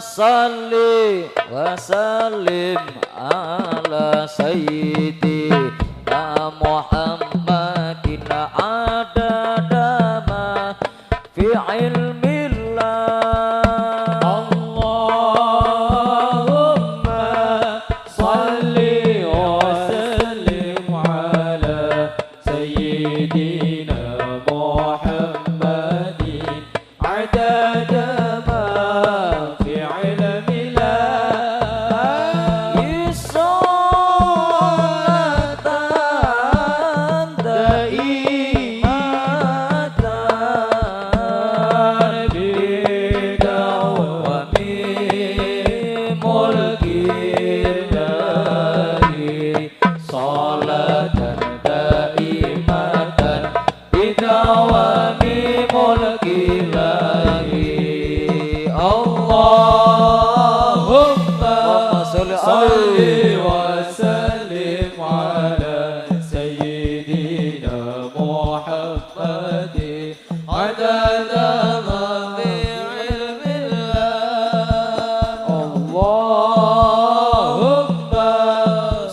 salli wa sallim ala sayyidina Muhammadin adada ma fi ilmillah. Allahumma salli wa sallim ala sayyidina Muhammadin adada salli wa sallim ala sayyidina Muhammadin adada ma fi ilmillah. Allahumma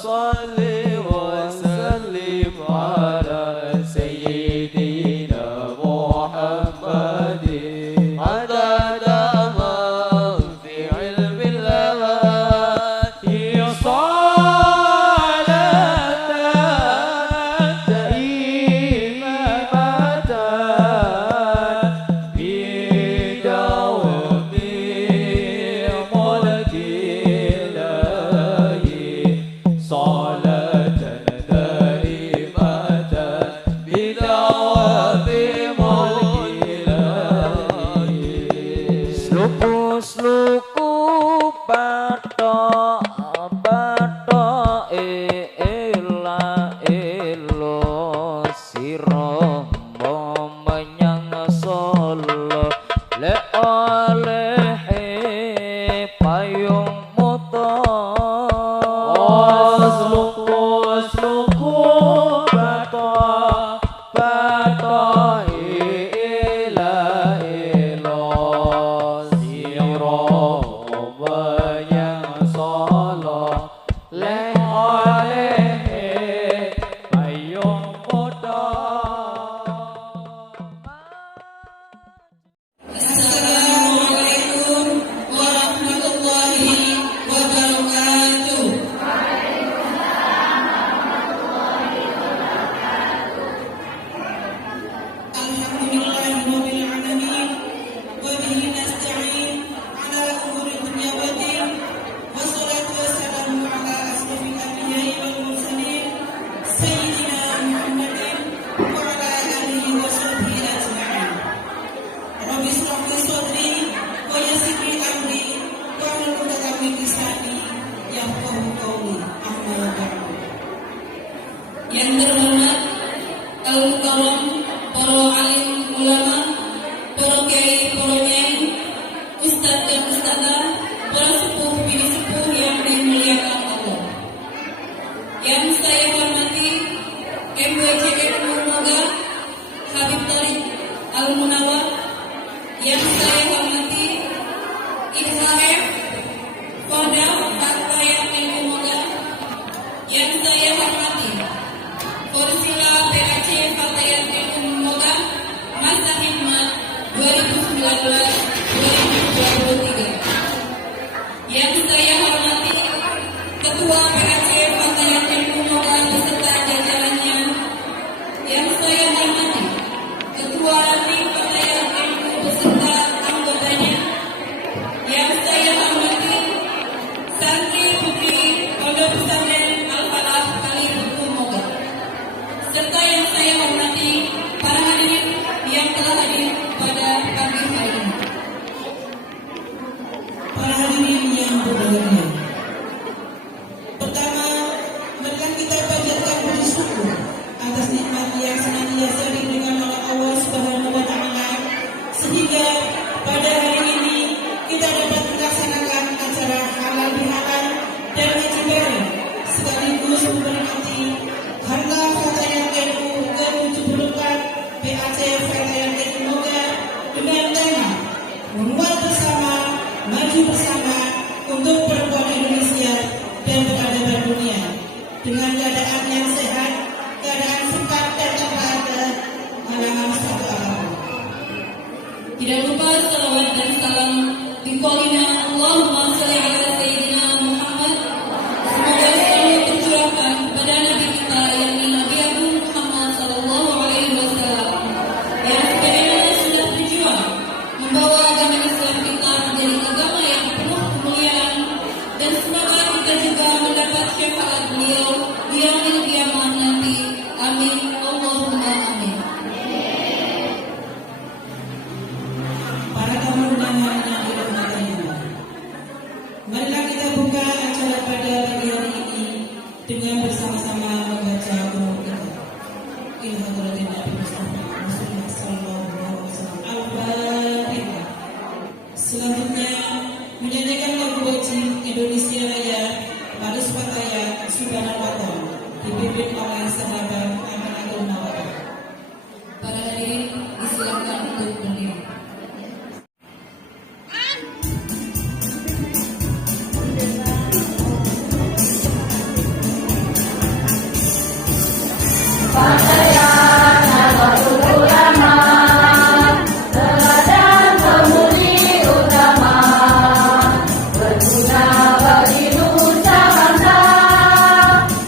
salli wa sallim ala sayyidina Muhammadin adada ma fi ilmillah. Sluku batok batok ela elo siro menyang solo le oleh payung motor. Sluku batok batok ela elo yang terhormat kaum para alim ulama, para kiai, para nyai, ustaz dan ustazah, para sepuh bini sepuh yang dimuliakan Allah. Yang saya hormati MWJN Moga Habib Talib Al Munawar, yang saya hormati IHF Kodam Fatayat Moga, yang saya hormati Korsila PAC Fatayat Moga Masa Hikmat 2019-2023. Yang saya hormati Ketua PAC Fatayat Moga beserta jajarannya. Yang saya hormati Ketua Tim Fatayat beserta anggotanya. Yang saya hormati Santri Putri Pondok Pesantren Al-Falah Kali Moga, serta yang saya hormati para hadirin yang telah hadir pada pagi hari ini. maju bersama untuk perempuan Indonesia dan peradaban dunia dengan keadaan yang sehat, keadaan sikap dan tanpa ada halangan satu apapun. Tidak lupa salawat dan salam di kolina Allahumma sholli ala Sayyidina Muhammad. Semoga selalu tercurahkan pada Nabi kita yakni Nabi Agung Muhammad Sallallahu Alaihi Wasallam yang sebagaimana sudah berjuang membawa agama Islam kita menjadi agama yang penuh kemuliaan, dan semoga kita juga mendapat syafaat beliau di yaumil qiyamah nanti. Amin. Allahumma amin. Para tamu undangan yang dirahmati Allah, marilah kita buka acara pada pagi hari ini dengan bersama-sama membaca doa kita. Ilhadratin Nabi Mustafa Rasulullah Sallallahu Alaihi Wasallam. Al-Fatihah. Selanjutnya menyanyikan lagu wajib Indonesia Raya Harus Pataya Subhanal Waton dipimpin oleh sahabat Aman Agung Nawati. Para hadirin disilakan untuk berdiri.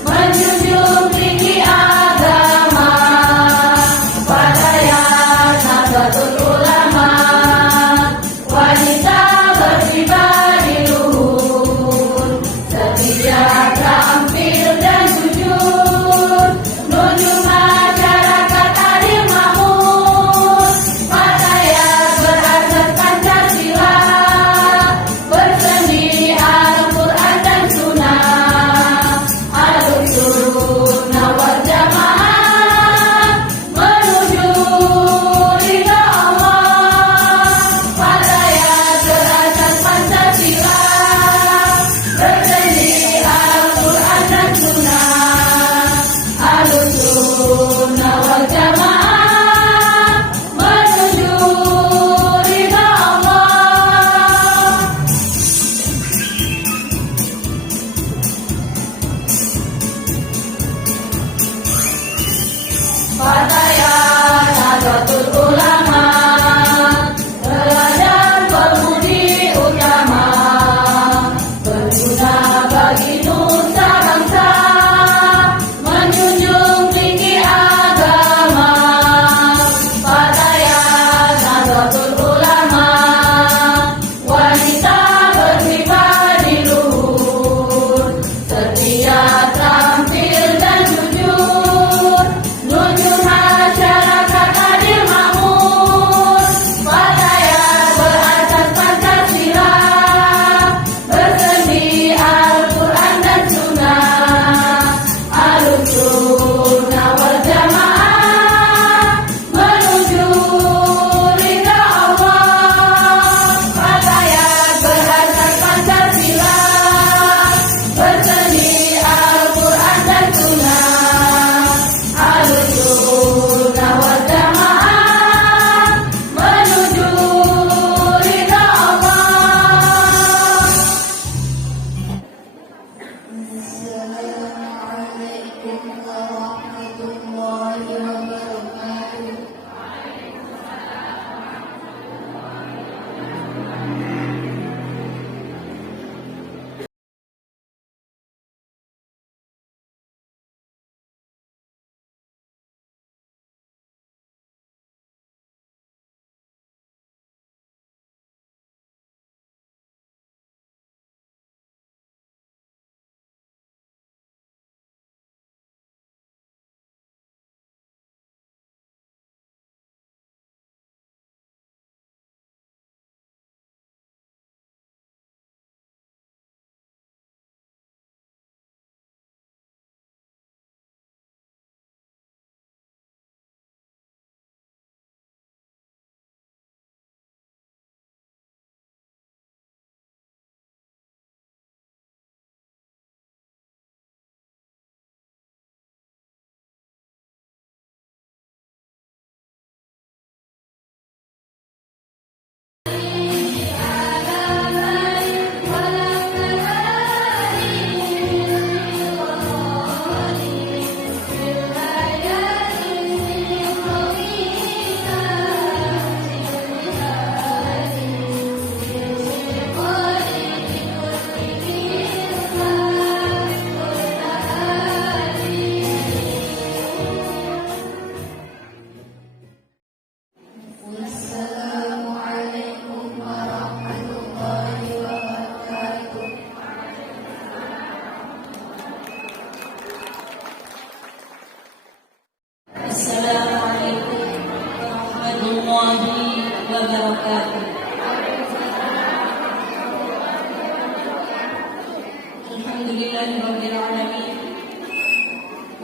Menjunjung tinggi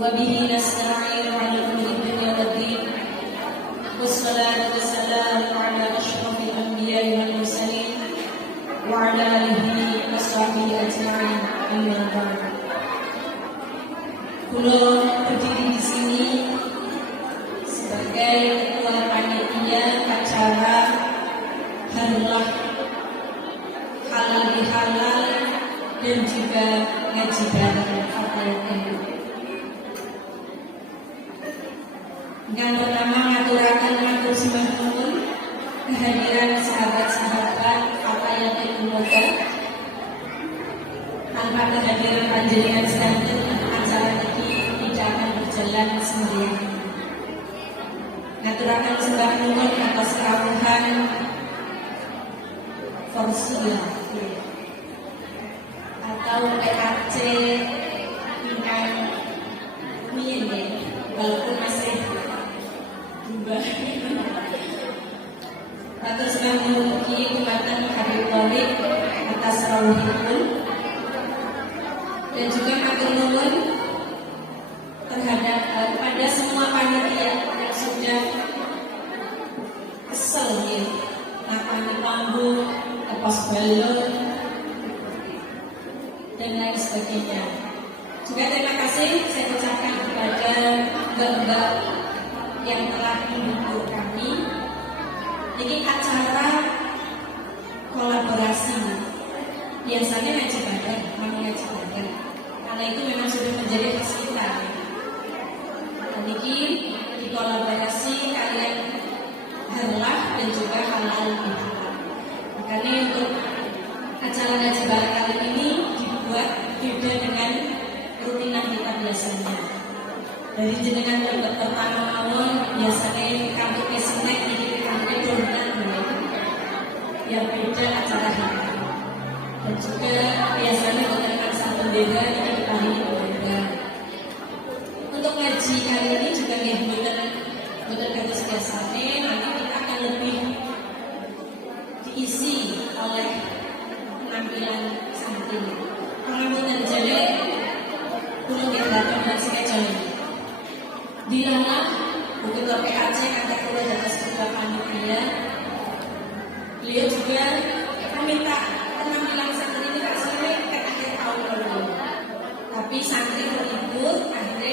وبه نستعين على أمور الدنيا والدين والصلاة والسلام على أشرف الأنبياء والمرسلين وعلى آله وصحبه أجمعين أما بعد. Kulo berdiri di sini sebagai ketua panitia acara Harlah Halal Bihalal dan juga ngaji bareng Al-Quran. Yang pertama ngaturaken matur sembah nuwun kehadiran sahabat-sahabat apa yang dikumpulkan. Tanpa kehadiran panjenengan sedanten acara ini tidak akan berjalan sendirian. Ngaturaken sembah nuwun atas kerawuhan Forsia atau PAC ingkang miyen walaupun masih berubah. Matur sembah nuwun mugi dumateng Habib Wali atas rawuhipun dan juga matur nuwun terhadap pada semua panitia yang sudah kesel ya napani panggung, lepas balon dan lain sebagainya. Juga terima kasih saya ucapkan kepada mbak-mbak yang telah mendukung kami. Ini acara kolaborasi. Biasanya ngaji bareng, ngaji bareng. Karena itu memang sudah menjadi khas kita. Dan ini dikolaborasi kalian Harlah dan juga Halal Bihalal. Makanya untuk acara ngaji bareng kali ini dibuat beda dengan rutinan kita biasanya. Dari jenengan dapat pertama awal biasanya kami snack ini kami donat yang beda acara ini. Dan juga biasanya menggunakan sang bendera ini dipanggil bendera. Untuk ngaji kali ini juga betul bagus biasanya nanti kita akan lebih diisi oleh penampilan santri. Pengambilan jelek belum dilakukan dan sekejap. Dilalah buku PAC angkat kuliah di atas ketua panitia. Beliau juga meminta penampilan santri ini tak sampai ke akhir tahun lalu. Tapi santri berlibur akhirnya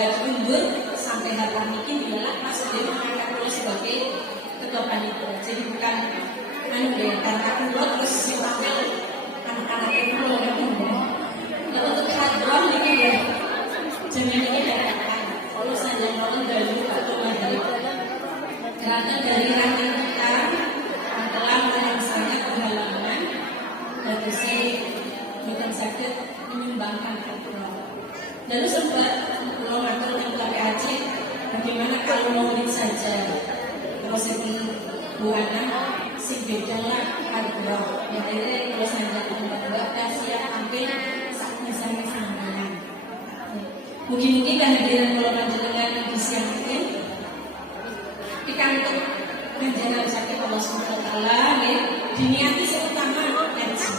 diundur sampai hari ini bila Mas dia mengangkat kuliah sebagai ketua panitia. Jadi bukan karena kuliah terus sifatnya anak-anak yang kuliah. Nah untuk hadroh ini ya jangan ini dikatakan kalau saja mau dari atau dari karena dari hati kita yang telah merangsangnya pengalaman dan bisa bukan sakit menyumbangkan hadroh. Lalu sempat kalau ngatur yang PAC bagaimana kalau maulid saja terus ini buana si beda lah hadroh yang dari kalau saja membuat kasihan hampir sama sambungan. Mungkin kehadiran kalau panjenengan di siang ini dikantuk panjenengan sakit Allah Subhanahu wa taala ya diniati seutama ngaji.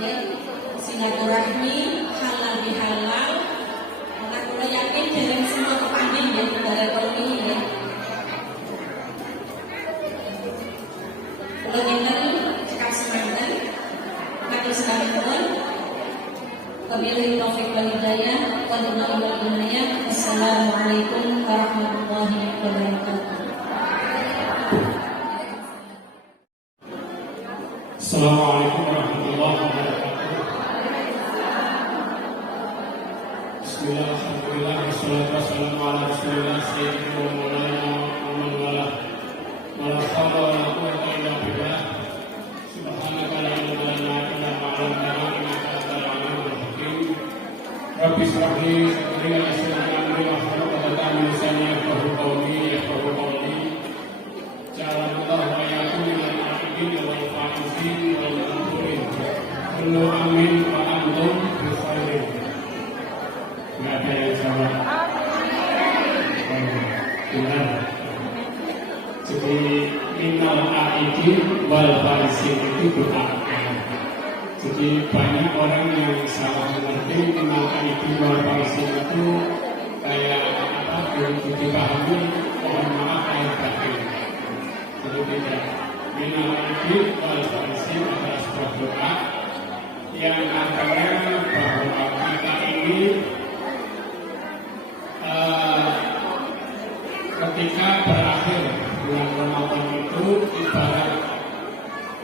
Ya silaturahmi halal bihalal. Karena kita yakin dalam semua kepanggil ya negara ini ya. Kalau kita cekap semangat matur sekali pun wabillahi taufiq wal hidayah wa Assalamualaikum warahmatullahi wabarakatuh. Assalamualaikum warahmatullahi wabarakatuh. Bismillah, alhamdulillah, wassalatu wassalamu ala rasulillah sayyidina wa maulana Muhammad wa ala hawla wa la quwwata illa billah. Subhanaka la ilma lana illa ma 'allamtana innaka antal alimul hakim. Rabbi shrah li sadri wa yassir li amri wahlul 'uqdatam min lisani yafqahu qawli. Ja'alallahu wa iyyakum minal muttaqin wal faizin wal mu'minin. Kullu amin wa antum bi khairin. Enggak ada yang salah. Benar. Jadi minal aidin wal faizin itu berarti Jadi banyak orang yang salah mengerti mengenalkan Istiqlal Palestina itu kayak apa? Untuk dipahami mohon maaf lahir batin. Jadi tidak. Mengenalkan Istiqlal Palestina adalah sebuah doa yang artinya bahwa kita ini ketika berakhir bulan Ramadan itu ibarat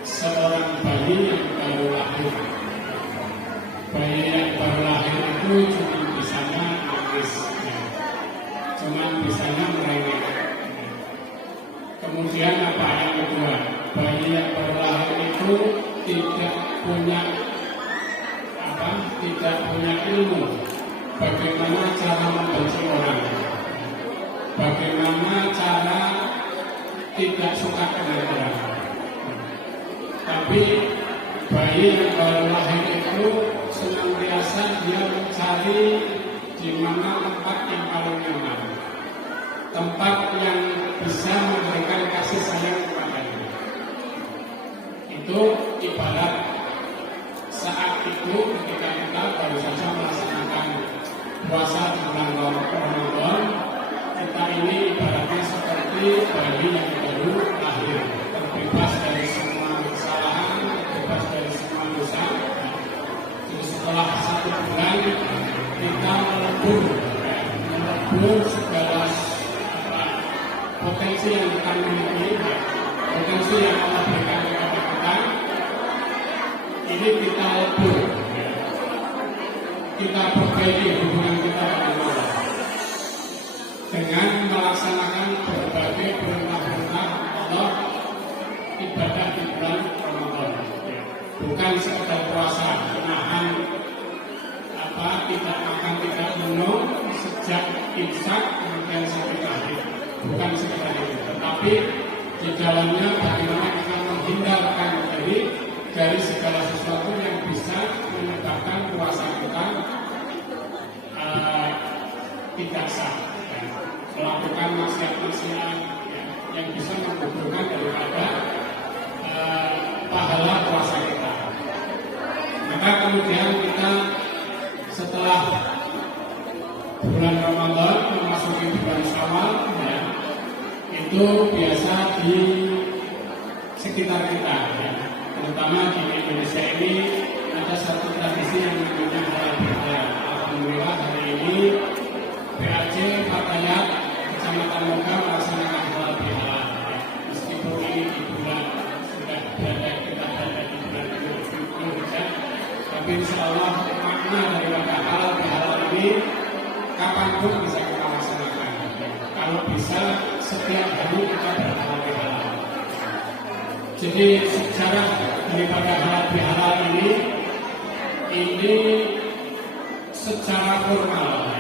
seorang bayi yang baru lahir. Bayi yang baru lahir itu cuma bisanya nangis, cuma bisanya merengek. Kemudian apa yang kedua? Bayi yang baru lahir itu tidak punya ilmu bagaimana cara membenci orang, bagaimana cara tidak suka dengan orang. Tapi bayi yang baru lahir itu senantiasa dia mencari di mana tempat yang paling nyaman, tempat yang bisa memberikan kasih sayang kepadanya. Itu ibarat saat itu ketika kita baru saja melaksanakan puasa di bulan Ramadan, kita ini ibaratnya seperti bayi yang baru lahir, terbebas dari semua kesalahan, terbebas dari semua dosa. Jadi setelah 1 bulan kita melebur segala potensi yang kita miliki, potensi yang Allah berikan kepada kita. Ini kita lebur, kita perbaiki hubungan kita dengan Allah dengan melaksanakan berbagai perintah-perintah Allah ibadah di bulan Ramadan. Bukan sekedar puasa, menahan tidak makan, tidak minum sejak imsak kemudian sampai akhir. Bukan sekedar itu, tetapi di dalamnya bagaimana kita menghindarkan diri dari segala sesuatu yang bisa menyebabkan puasa kita tidak sah, melakukan maksiat-maksiat yang bisa menggugurkan daripada pahala puasa kita. Maka kemudian kita setelah bulan Ramadan memasuki bulan Syawal, itu biasa di sekitar kita, terutama di Indonesia ini ada satu tradisi yang namanya halal bihalal. Alhamdulillah hari ini PAJ Fatayat Kecamatan Moga melaksanakan halal bihalal. Meskipun ini di bulan sudah berada di bulan Dzulhijjah, tapi insya Allah makna daripada halal bihalal ini kapanpun bisa kita laksanakan. Kalau bisa setiap hari kita berhalal bihalal. Jadi sejarah daripada halal bihalal ini secara formal.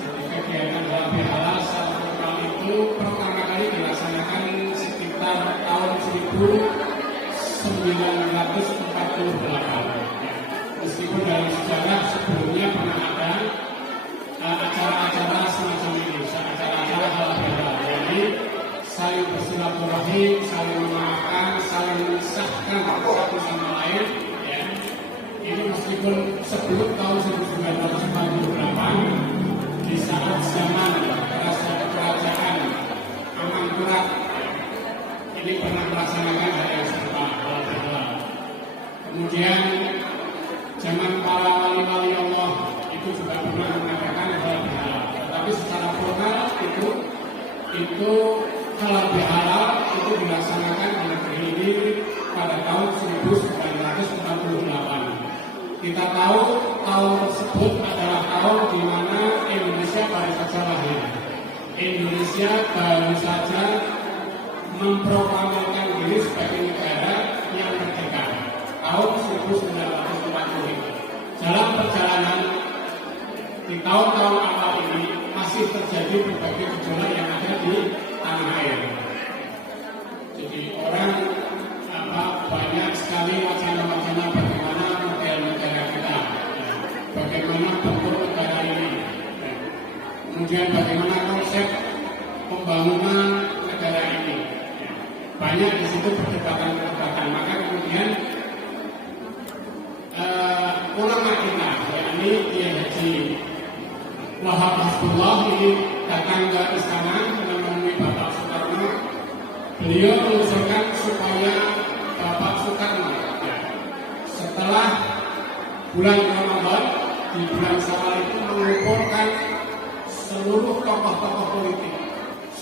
Jadi kegiatan halal bihalal secara formal itu pertama kali dilaksanakan sekitar tahun 1948. Meskipun dalam sejarah sebelumnya pernah ada acara-acara semacam ini, acara-acara halal bihalal. Jadi saling bersilaturahim, saling memaafkan, saling mensahkan satu sama lain. Ini meskipun sebelum tahun 1948 di saat zaman kerajaan Amangkurat ini pernah melaksanakan hal yang serupa, halal bihalal. Kemudian zaman para wali-wali Allah itu juga pernah mengadakan halal bihalal. Tetapi secara formal itu halal bihalal itu dilaksanakan di negeri ini pada tahun 1948. Kita tahu tahun tersebut adalah tahun di mana Indonesia baru saja lahir. Indonesia baru saja memproklamirkan diri sebagai negara yang merdeka. Tahun 1945. Dalam perjalanan di tahun-tahun awal ini masih terjadi berbagai gejolak yang ada di tanah air. Jadi orang banyak sekali wacana-wacana bagaimana model negara kita, bagaimana bentuk negara ini, kemudian bagaimana konsep pembangunan negara ini. Banyak di situ perdebatan-perdebatan. Maka kemudian Abdullah ini datang ke istana menemui Bapak Soekarno. Beliau mengusulkan supaya Bapak Soekarno setelah bulan Ramadan di bulan Syawal itu mengumpulkan seluruh tokoh-tokoh politik,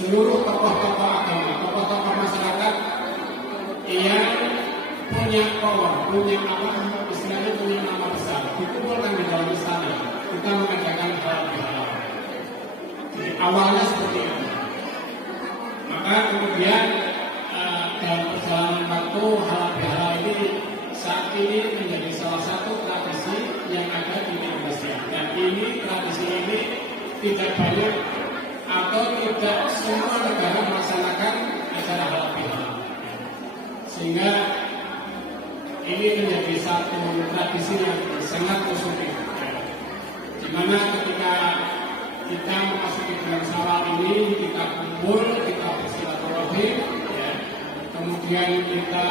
seluruh tokoh-tokoh agama, tokoh-tokoh masyarakat yang punya power, punya istilahnya punya nama besar, dikumpulkan di dalam istana. Kita mengadakan halal bihalal. Jadi awalnya seperti itu. Maka kemudian dalam perjalanan waktu halal bihalal ini saat ini menjadi salah satu tradisi yang ada di Indonesia. Dan ini tradisi ini tidak banyak atau tidak semua negara melaksanakan acara halal bihalal. Sehingga ini menjadi satu tradisi yang sangat positif. Di mana ketika kita memasuki bulan Syawal ini kita kumpul, kita bersilaturahmi, ya. Kemudian kita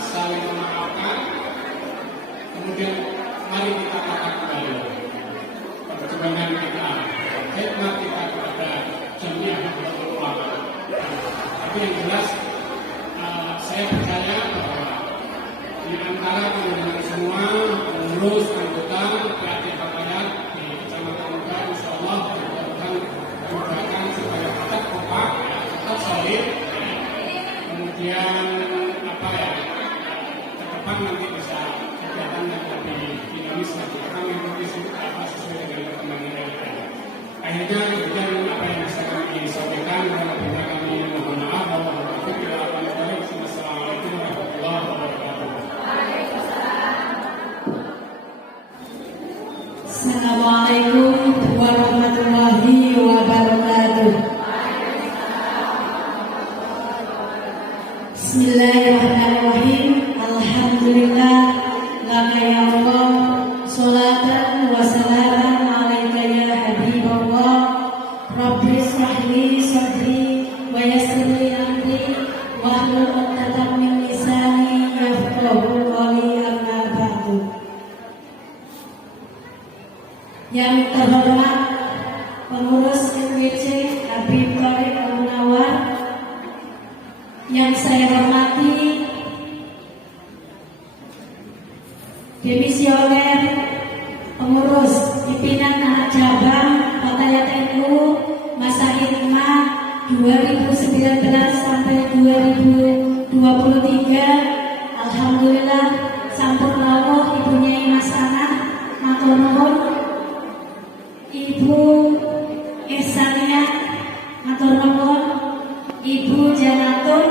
saling memaafkan, kemudian mari kita katakan kembali perjuangan kita, khidmat kita kepada jamiah Nahdlatul Ulama. Tapi yang jelas saya percaya bahwa di antara teman-teman semua pengurus anggota PAT Pakaian di Kecamatan Muka, insya Allah mudah-mudahan memudahkan supaya tetap kompak, tetap solid, kemudian ke depan nanti bisa kegiatan yang lebih dinamis lagi. Kita mengikuti sesuai dengan perkembangan yang ada. Akhirnya kemudian apa yang bisa kami sampaikan, kalau bisa kami mohon maaf bahwa itu tidak akan terjadi. Assalamualaikum warahmatullahi wabarakatuh. Assalamualaikum warahmatullahi wabarakatuh. Bismillahirrahmanirrahim. Alhamdulillah, laka ya Allah, sholatan wa salaman alaika ya Habiballah. Rabbi shrah li sadri wa yassir li amri wahlul 'uqdatam min lisani yafqahu qawli, amma ba'du. Yang terhormat pengurus MWC Habib Tariq Al-Munawwar, yang saya hormati demisioner pengurus pimpinan anak cabang Fatayat NU masa hikmah 2019 sampai 2023. Alhamdulillah sampun rawuh Ibu Nyai Mas Anah, matur nuwun. Ibu Ihsania, matur nuwun. Ibu Janatun,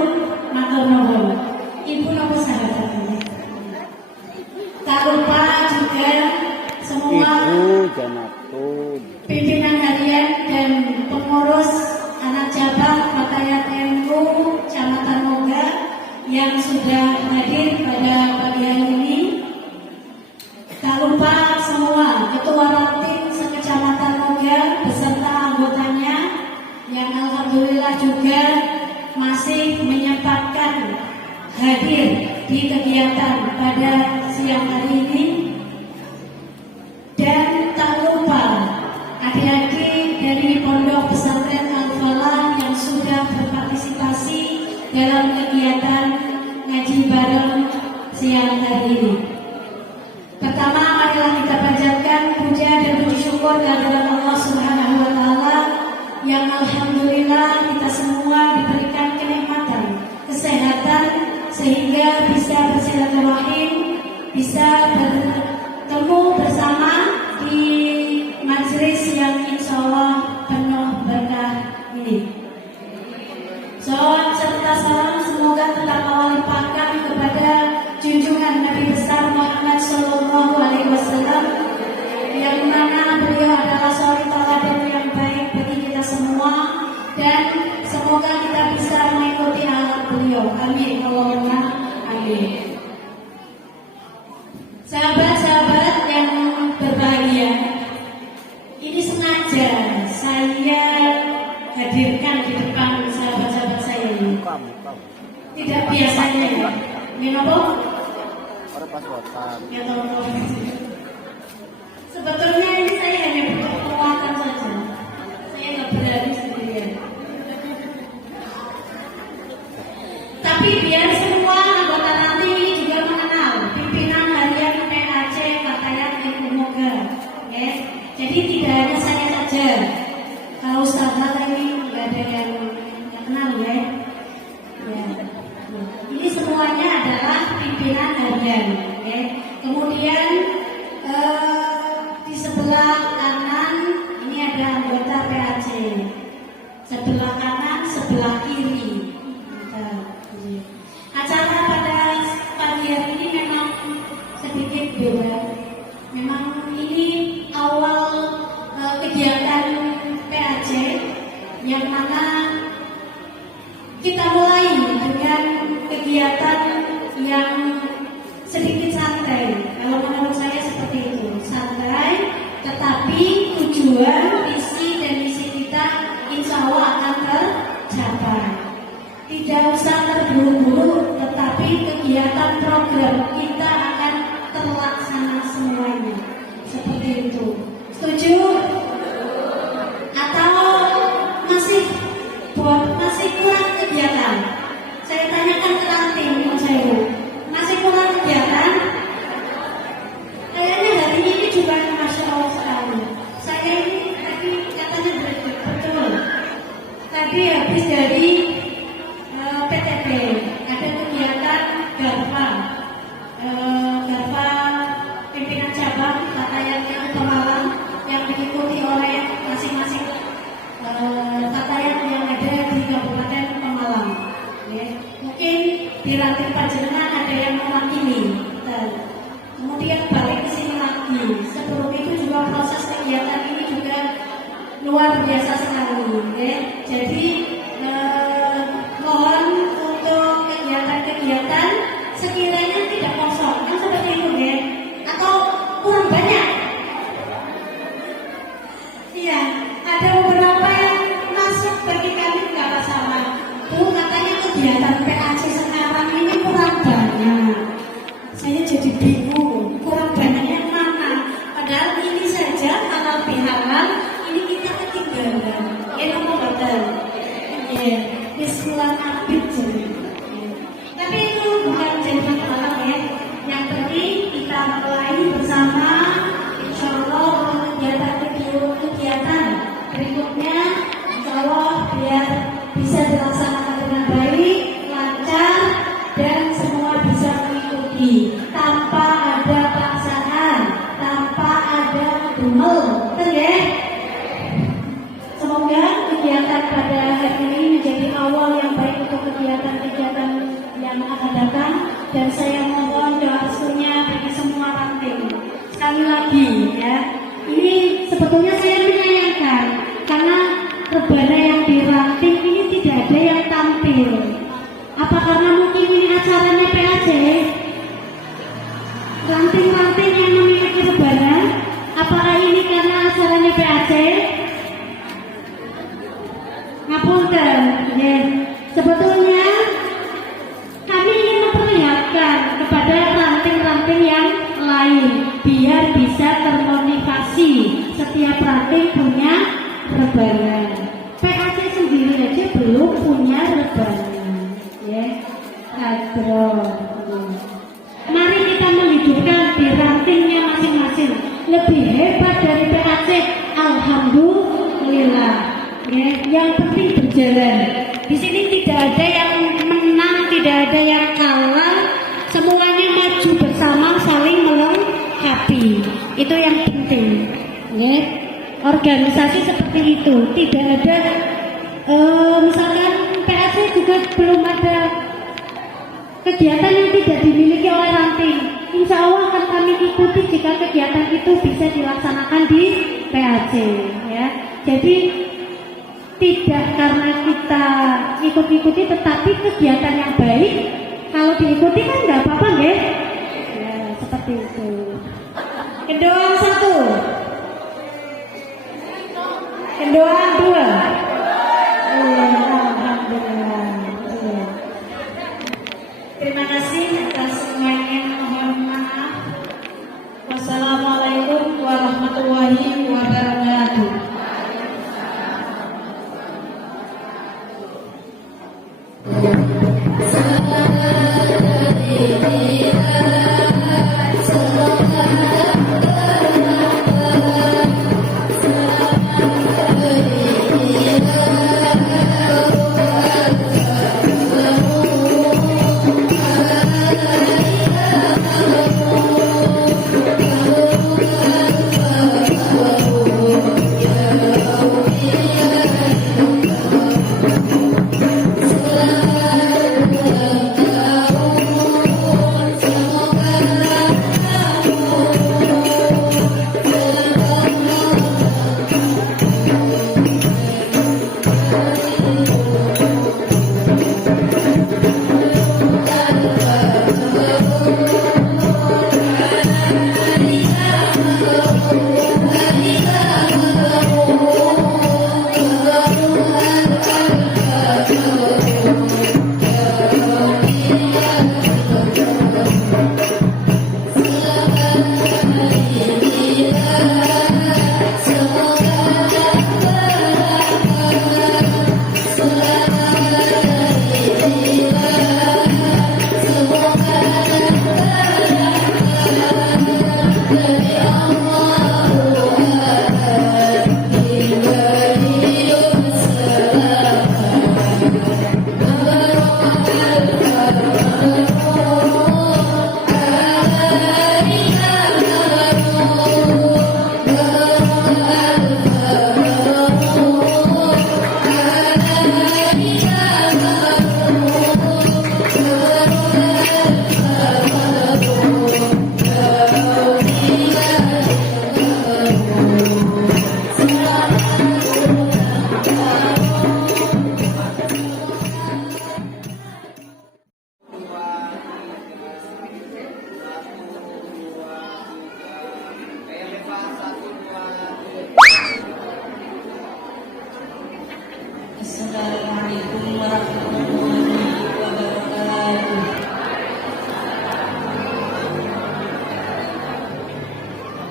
matur nuwun. Ibu napa sahabat? Tak lupa juga semua Ibu Janatun, pimpinan harian dan pengurus anak cabang Fatayat NU Kecamatan Moga yang sudah hadir pada pagi hari ini. Tak lupa semua ketua ranting sekecamatan Moga beserta anggotanya yang alhamdulillah juga masih menyempatkan hadir di kegiatan pada siang hari ini. Dan tak lupa adik-adik dari Pondok Pesantren Al-Falah yang sudah berpartisipasi dalam kegiatan ngaji bareng siang hari ini. Pertama, marilah kita panjatkan puja dan puji syukur kehadirat Allah Subhanahu wa taala yang alhamdulillah kita semua diberikan kenikmatan, kesehatan sehingga bisa bersilaturahim, bisa bertemu bersama di majelis yang insya Allah penuh berkah ini. Salawat serta salam semoga tetap Allah limpahkan kepada junjungan Nabi besar Muhammad Sallallahu Alaihi Wasallam, yang mana beliau adalah suri tauladan yang baik bagi kita semua, dan semoga kita bisa mengikuti akhlak beliau. Amin. Allahumma amin. Sahabat-sahabat yang berbahagia, ini sengaja saya hadirkan di depan sahabat-sahabat saya ini. Tidak biasanya ya. Ini apa? Ya, sebetulnya ini saya hanya butuh penguatan saja. badan. Ya. Kemudian di sebelah kanan ini ada anggota PAC. Sebelah kanan, sebelah kiri. Acara pada pagi hari ini memang sedikit beda. Memang ini awal kegiatan PAC yang mana kita mulai dengan kegiatan yang sedikit santai. Kalau menurut saya seperti itu, santai, tetapi tujuan, visi dan misi kita insya Allah akan tercapai. Tidak usah terburu-buru, tetapi kegiatan program kita akan terlaksana semuanya. Seperti itu. Setuju? Atau masih kurang kegiatan? Saya tanyakan ke ranting, Mas Heru. Masih kurang kegiatan? Kayaknya hari ini juga Masya Allah sekali. Saya ini tadi katanya betul. Tadi habis dari PTP, ada kegiatan Garfa pimpinan cabang Katayan yang Pemalang yang diikuti oleh masing-masing Katayan yang ada di Kabupaten Pemalang. Ya. Mungkin di ranting Panjenengan ada yang mewakili. Kemudian balik ke sini lagi. Sebelum itu juga proses kegiatan ini juga luar biasa sekali. Ya. Jadi mohon untuk kegiatan-kegiatan sekiranya tidak kosong, kan seperti itu ya, atau kurang banyak. Iya, ada beberapa yang masuk bagi kami nggak masalah. Bu, katanya kegiatan PAC sekarang ini kurang banyak. Saya jadi bingung, kurang banyak yang mana? Padahal ini saja halal bihalal, ini kita ketinggalan. Ya, nomor betul. Iya. Bismillahirrahmanirrahim. Tapi itu bukan jadi masalah ya. Yang penting kita mulai bersama. Insya Allah kegiatan berikutnya, Insya Allah biar bisa dilaksanakan dengan baik, lancar, dan semua bisa mengikuti tanpa ada paksaan, tanpa ada dumel, betul ya? Semoga kegiatan pada hari ini menjadi awal yang baik untuk kegiatan-kegiatan yang akan datang, dan saya mohon doa restunya bagi semua ranting. Sekali lagi ya, ini sebetulnya saya menyayangkan karena rebana yang di ranting ini tidak ada yang tampil. Apa karena mungkin ini acaranya PAC? Ranting-ranting yang memiliki rebana, apakah ini karena acaranya PAC? Ngapunten, ya. Sebetulnya kami ingin memperlihatkan kepada ranting-ranting yang lain biar bisa termotivasi. Setiap ranting punya rebana. PAC sendiri aja belum punya rebana, ya. Kadro. Mari kita menghidupkan di rantingnya masing-masing. Lebih hebat dari PAC, alhamdulillah. Ya, yang penting berjalan. Di sini tidak ada yang menang, tidak ada yang kalah. Semuanya maju bersama, saling melengkapi. Itu yang penting. Ya, organisasi seperti itu. Tidak ada, misalkan PAC juga belum ada kegiatan yang tidak dimiliki oleh ranting. Insya Allah akan kami ikuti jika kegiatan itu bisa dilaksanakan di PAC. Ya, jadi tidak karena kita ikut-ikuti, tetapi kegiatan yang baik kalau diikuti kan nggak apa-apa, ya. Ya, seperti itu. Kendoan 1, kendoan 2. Alhamdulillah. Terima kasih atas semuanya. Mohon maaf. Wassalamualaikum warahmatullahi wabarakatuh. Salam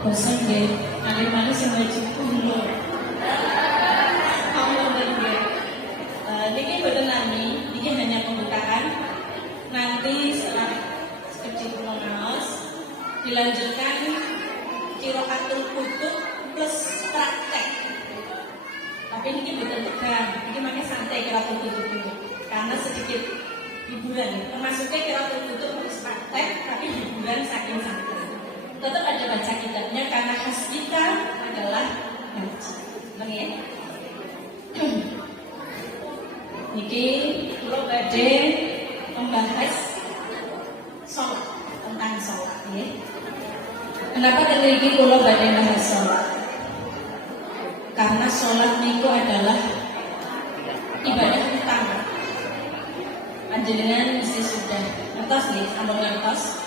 bosan deh, kali-kali sampai cukup. Ini betul nami, ini hanya pembukaan. Nanti setelah sekecil mengaos, dilanjutkan qiraatul kutub plus praktek. Tapi ini betul tegang, ini makanya santai qiraatul kutub ini, karena sedikit hiburan. Termasuknya qiraatul kutub plus praktek, tapi hiburan saking santai. Tetap ada baca kitabnya karena khas kita adalah baca. Benar ya? Niki kalau badhe membahas sholat, tentang sholat ya. Kenapa dari ini kalau badhe membahas sholat? Karena sholat niku adalah ibadah utama. Panjenengan mesti sudah ngertos nih, sampun ngertos.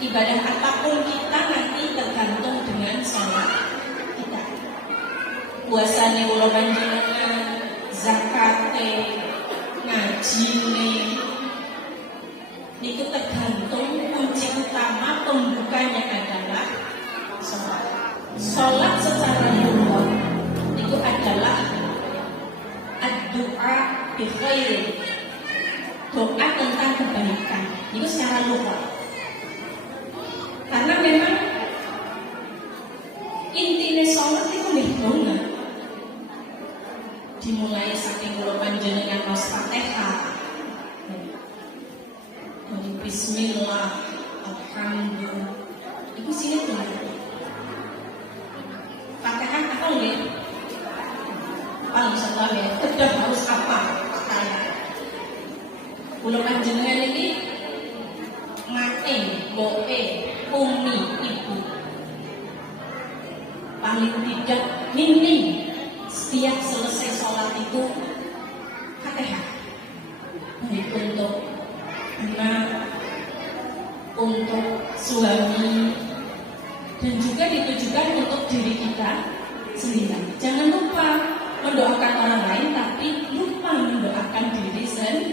Ibadah apapun kita nanti tergantung dengan sholat kita. Puasane kula panjenengan, zakate, ngajine, itu tergantung kunci utama pembukanya adalah sholat. Sholat secara lughah itu adalah ad-du'a bi khair, doa tentang kebaikan. Itu secara lughah. Karena memang intinya sholat itu doa. Dimulai saking kula panjenengan maos Fatihah. Dari bismillah, alhamdulillah. Iku sini tuh. Fatihah apa nggih? Paling salah ya, sudah harus apa? Fatihah. Kula panjenengan ini mate, boe, umi, ibu. Paling tidak minim setiap selesai sholat itu Fatihah. Baik untuk anak, untuk suami, dan juga ditujukan untuk diri kita sendiri. Jangan lupa mendoakan orang lain, tapi lupa mendoakan diri sendiri.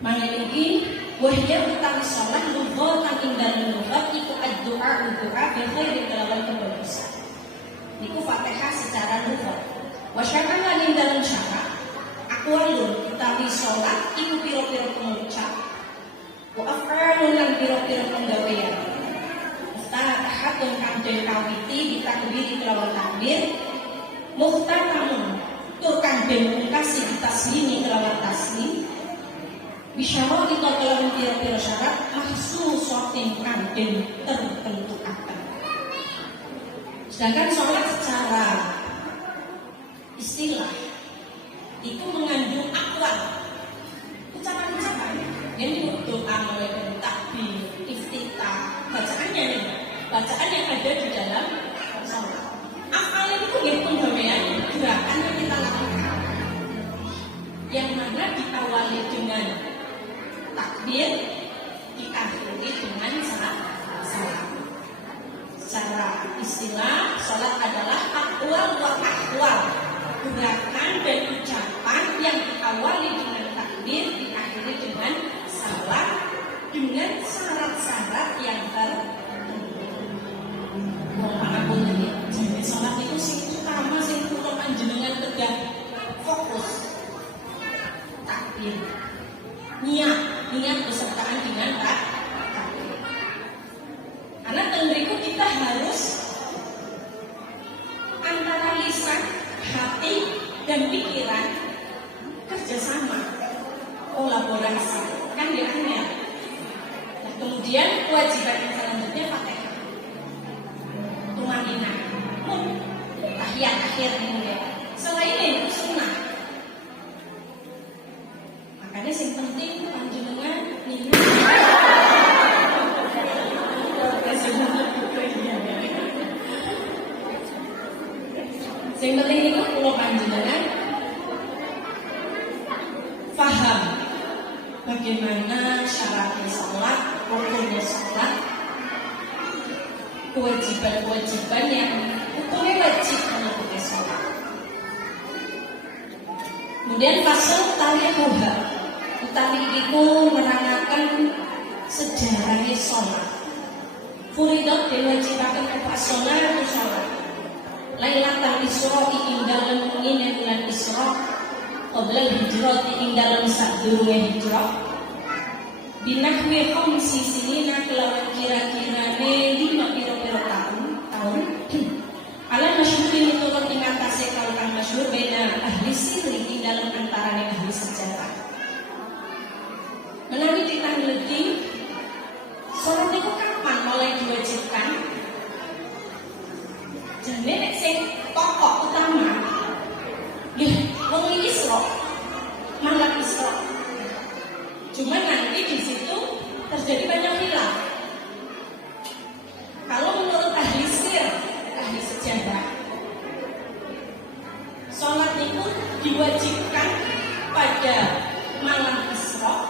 Mengenai wahya utawi sholat lughatan indal lughat iku ad-du'a bi khairi kelawan kebagusan. Iku Fatihah secara lughat. Wa syar'an lan indal syara' aqwalun utawi sholat iku pira-pira pengucap. Wa af'alun lan pira-pira penggawean. Mustatahatun kang den kawiti ditakbiri kelawan takbir. Muhtatamun tur kang den pungkasi ditaslimi kelawan taslim. Bisyara kita kelawan pira-pira syarat mahsusatin kang den tertentuaken. Sedangkan sholat secara istilah itu mengandung akwal, ucapan-ucapan yang disebut doa, mulai dari takbir, iftitah, bacaannya nih, bacaan yang ada di dalam sholat. Akwal itu gitu penggawean gerakan yang kita lakukan, yang mana diawali dengan takbir, diakhiri dengan salam. Secara istilah, sholat adalah aqwal wa ahwal, gerakan dan ucapan yang diawali dengan takbir, diakhiri dengan salam, dengan syarat-syarat yang tertentu. Manapun ini, jadi sholat itu sing utama, sing kula panjenengan tegak fokus takbir, niat besertaan dengan takbir. Karena tentu kita harus antara lisan, hati, dan pikiran kerjasama, kolaborasi, kan ya. Nah, kemudian kewajiban yang selanjutnya Fatihah, tumanina, tahiyat akhir ini ya. Selain itu sunnah. Makanya yang penting panjenengan niat. Yang penting itu pulau panjenengan paham bagaimana syaratnya sholat, rukunnya sholat, kewajiban-kewajiban yang hukumnya wajib melakukan sholat. Kemudian fasal tarihuha, utawi itu menerangkan sejarahnya sholat. Furidot diwajibakan operasional sholat Lailatul Isra ing dalem ngene bulan Isra qabla hijrah ing dalem sadurunge hijrah binahwi khamsi sinina kelawan kira-kirane 5 pira-pira tahun ala masyhurin miturut ing atase kaul kang masyhur bena ahli sirri ing dalem antarane ahli sejarah menawi ditanggleti sholat niku kapan mulai diwajibkan? Jane nek sing pokok utama nggih wong Isra malam Isra. Cuma nanti di situ terjadi banyak khilaf. Kalau menurut ahli sir, ahli sejarah, sholat itu diwajibkan pada malam Isra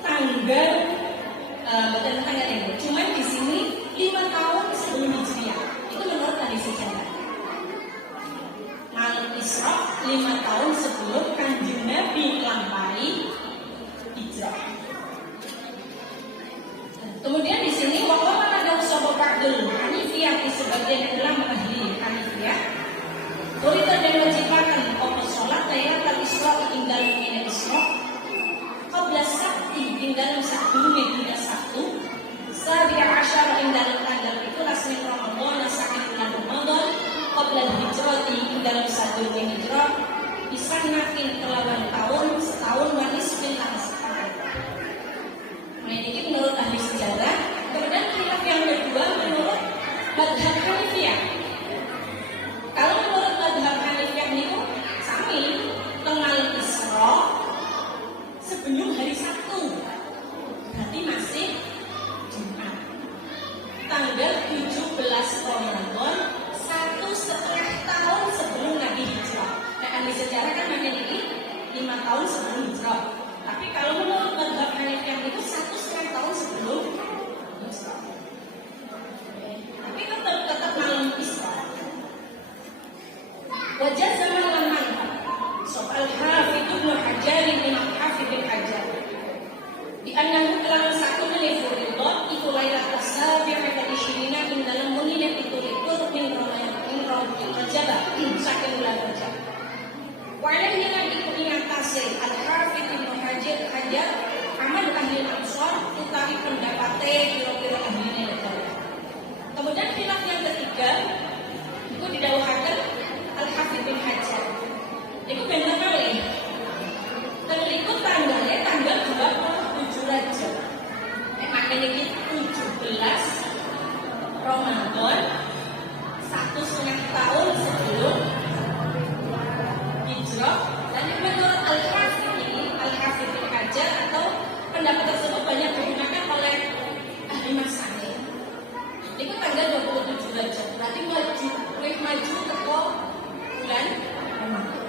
tanggal bukan tanggal ini. Cuma di sini 5 tahun sebelum Hijriah. Itu menurut ahli sejarah. Malam Isra 5 tahun sebelum Kanjeng Nabi melampaui hijrah. Kemudian di sini bahwa ada usaha ba'dul Hanifiyah di sebagian ulama ahli Hanifiyah. Boleh terwajibkan apa sholat Lailatul Isra ing dalem dina Isra qabla Sabti ing dalem sadurunge dina Sabtu sabi asyara ing dalem tanggal 17 Ramadan saking bulan Ramadan qabla hijrah ing dalem sadurunge hijrah disanakin kelawan tahun setahun wanis bin setahun. Nah ini menurut ahli sejarah. Kemudian khilaf yang kedua menurut madhab Hanifiyah. Kalau menurut madhab Hanifiyah itu sami tanggal Isra sebelum hari Sabtu, berarti masih Jumat. Tanggal 17 Ramadan 1,5 tahun sebelum Nabi hijrah. Nah, ahli sejarah kan makanya ini 5 tahun sebelum hijrah. Tapi kalau menurut madhab Hanifiyah itu 1,5 tahun sebelum hijrah. Tapi tetap malam Isra. Wajah zaman laman soal Hafidh Ibnu Hajar Imam Hafidh bin Hajar di annahu kelawan satu menefur ridot iku Lailatul Sabi'ah dari Syirina ing dalam mulia itu min Rajab saking bulan Rajab. Walau hina iku ing atase Al-Hafidh Ibnu Hajar amal ahli Ansar utawi pendapate kira-kira ahli negara. Kemudian khilaf yang ketiga itu didhawuhaken Al-Hafidh bin Hajar. Itu benar kali. Terlikut tanggalnya tanggal 27 Rajab. Makanya ini 17 Ramadan 1,5 tahun sebelum hijrah. Dan menurut Al-Hafidh ini, Al-Hafidh bin Hajar atau pendapat tersebut banyak digunakan oleh ahli masani. Itu tanggal 27 Rajab. Berarti maju ke bulan Ramadan.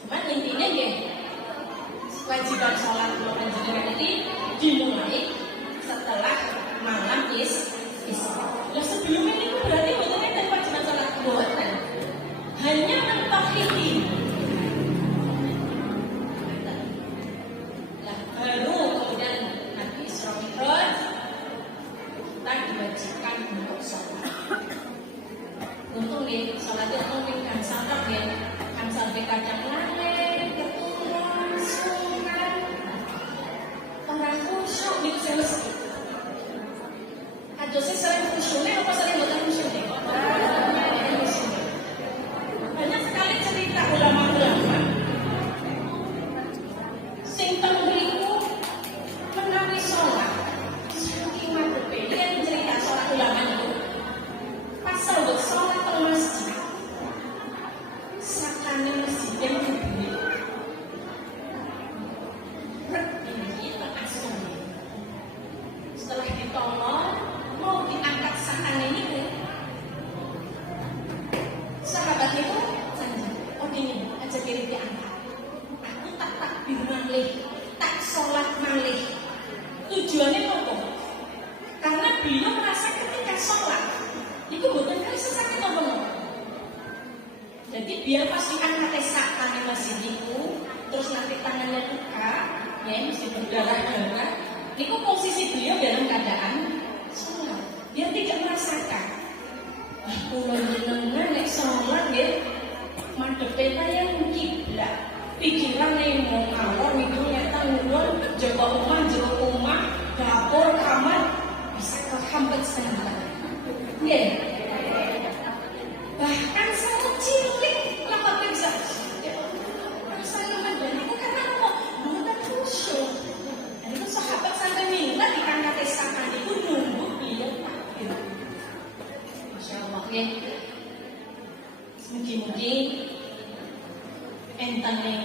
Cuma intinya ya kewajiban sholat penjenengan ini dimulai setelah malam Isra. Nah sebelum ini berarti betulnya dan kewajiban sholat buatan hanya mentauhidi. Nah baru kemudian Nabi Isra Mi'raj kita diwajibkan untuk sholat. Untung ya sholatnya mungkin kan sabar ya. Sampai kadang lalai, keturun, sunat, orang khusyuk di mesti. Ada sih sering khusyuknya apa sering bukan khusyuknya? Banyak sekali cerita ulama-ulama sing tenggriku menawi sholat saking madhepe yang cerita sholat ulama itu pas untuk sholat ke masjid sakane masjid yang gede. Ini asli. Setelah ditolong, mau diangkat sakane ini, sahabat itu janji, oh gini, aja kiri diangkat. Aku tak takbir malih, tak sholat malih. Tujuannya apa? Karena beliau merasa ketika sholat, itu bukan kali sesakit apa. Jadi biar pasti angkat sakane masih itu, terus nanti tangannya buka, ya mesti berdarah-darah, Niku posisi beliau dalam keadaan sholat, biar tidak merasakan. Kulo jenengan nek sholat ya, madhepe yang kiblat, pikirane mau ngalor ngidulnya tanggung jaga omah, dapur, kamar, bisa kehampet setengah. Nggih. Bahkan saya cilik lapat bisa. Saya menjadi karena apa? Bukan khusyuk. Dan itu sahabat sampai minta dikangkat sakan itu nunggu beliau takbir. Masya Allah ya. Mungkin enten yang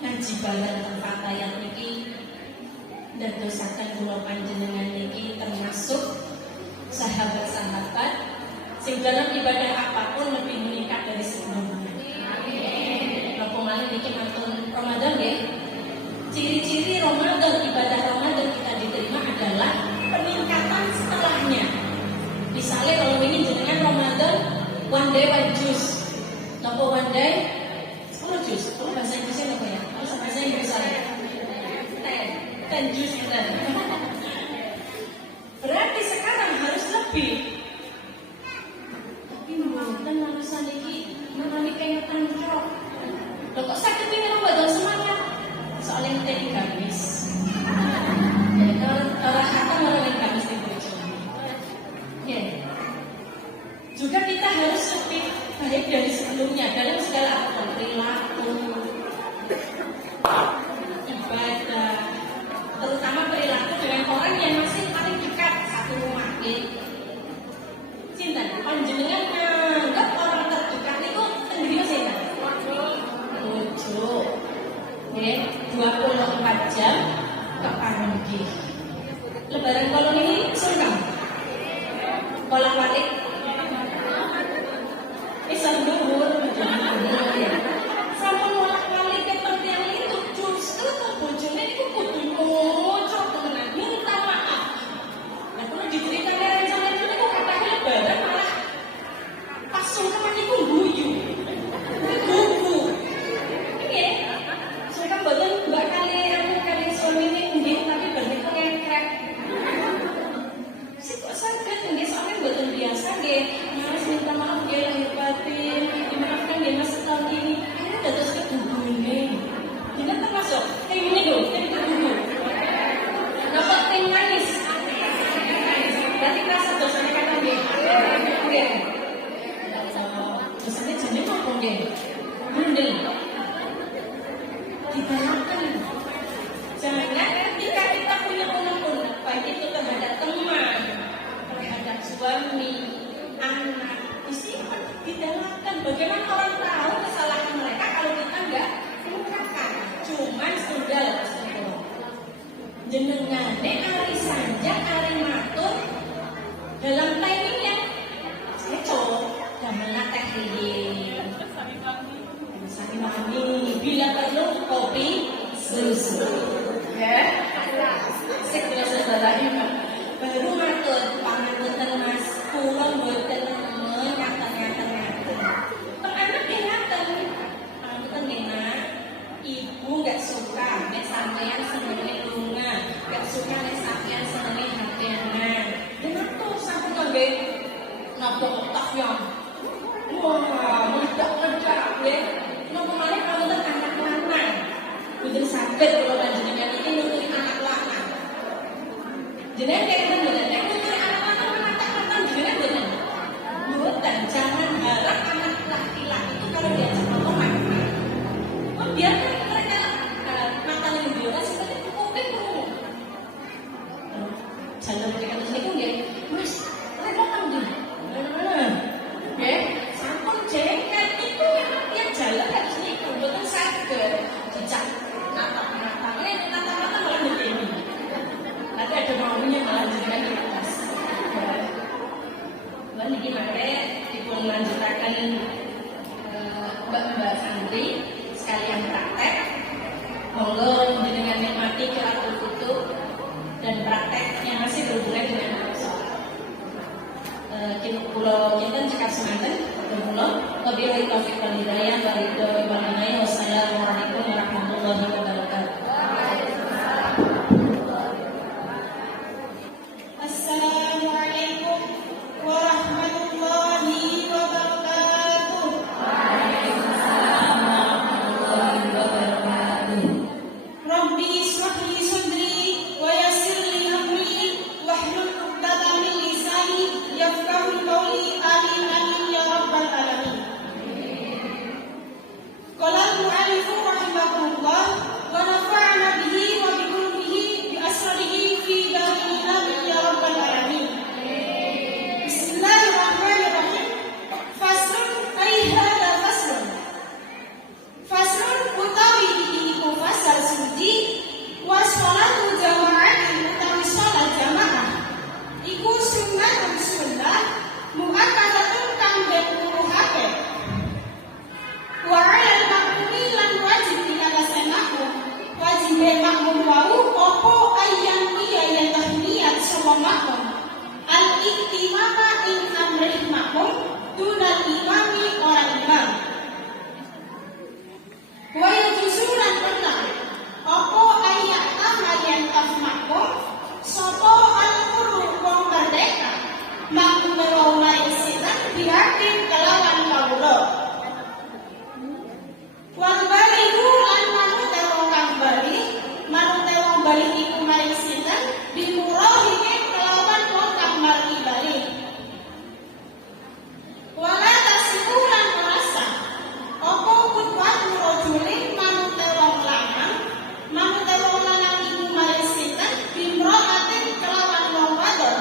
ngaji balan tempat ayat ini dan dosakan kula panjenengan niki termasuk sahabat-sahabat sing dalam ibadah apapun lebih meningkat dari sebelumnya. Napa malih niki mantun Ramadan ya. Ciri-ciri Ramadan, ibadah Ramadan kita diterima adalah peningkatan setelahnya. Misalnya kalau ini jenengan Ramadan one day one juice. Napa one day 10 juice. Kalau bahasa Inggrisnya apa ya? Kalau bahasa Inggris saya 10 juice kita. Berarti sekarang harus lebih. Tapi mboten larusan iki mengalami kayatan roh. Lho kok sakit ini Ramadan semangat? Soalnya tadi Kamis. Ya, kalau khatam orang Kamis itu. Ya. Juga kita harus lebih baik dari sebelumnya dalam segala hal, perilaku, ibadah, terutama perilaku dengan orang yang masih paling dekat satu rumah. Cinta, panjenengan nganggap orang terdekat itu sendiri masih kan? Tujuh, 24 jam kepanggih. Lebaran kolon ini surga, kolak balik. Isang duhur menjadi sama bolak-balik kepentingan itu justru bojone itu kudu ngocok tenan minta maaf. Nah kalau diceritakan rencana itu kok katanya lebaran malah pas sungkeman itu guyu. Gugu. Ini saya kan boten mbak kali aku kali suami ini nggih tapi banyak ngekek. Sik kok saged nggih soalnya boten biasa nggih. Mas minta maaf ya lahir batin, dimaafkan ya mas setahun ini. Akhirnya udah terus keguguran. Ini termasuk kayak gini loh, kayak keguguran. Dapat tim manis. Berarti kerasa dosanya kata dia. Oke. Dosanya jenis apa dia? Bundel. Dibalapkan. Jangan ketika kita punya unek-unek, baik itu terhadap teman, terhadap suami, anak, disimpan, didalangkan. Bagaimana orang tahu kesalahan mereka kalau kita enggak ungkapkan? Cuman sudah jenengane ari sanja ari matur dalam timing yang cocok dan menateh ini. Sami mami bila perlu kopi susu. Ya, segera baru matur pangapunten Mas, kula mboten ngaten-ngaten. Anak ingatan, pangapunten nggih Mas, ibu nggak suka nek sampean senenge lunga, nggak suka nek sampean senenge hapean. Matur sampun nggih napa otak yang wah meledak-ledak nggih. Napa malih pangapunten anak lanang. Mboten saged kula panjenengan iki nuturi anak lanang. Jenengan kayak gimana? Nek nuturi anak lanang menantang jenengan mboten. Jangan harap anak laki-laki itu kalau diajak ngomong makan. Biarkan mereka makan yang biasa seperti kuping kerungu. Jangan mereka terus niku nggih. Mas, rek makan nggih. Nggih, sampun jengkel itu yang jalan harus niku mboten saged dicak nata-nata malah begini. Nanti ada maunya malah jenengan dilepas. Lan iki mare dipun lanjutaken Mbak-mbak santri sekalian praktek. makmum al-iktimama in amrih makmum dunal imami orang imam. Wa yujuzuran benar apa ayat amayan af makmum sopo al-qurru wong merdeka makmum wong isinan dihakim kelawan kawula. Wal balihu lan manut wong kang bali manut wong bali iku maring sinten dimurahihi kelawan wong kang margi bali. Wala tasikulan merasa apa kudwatu rajulin manut wong lanang iku maring sinten bimraatin kelawan wong wadon.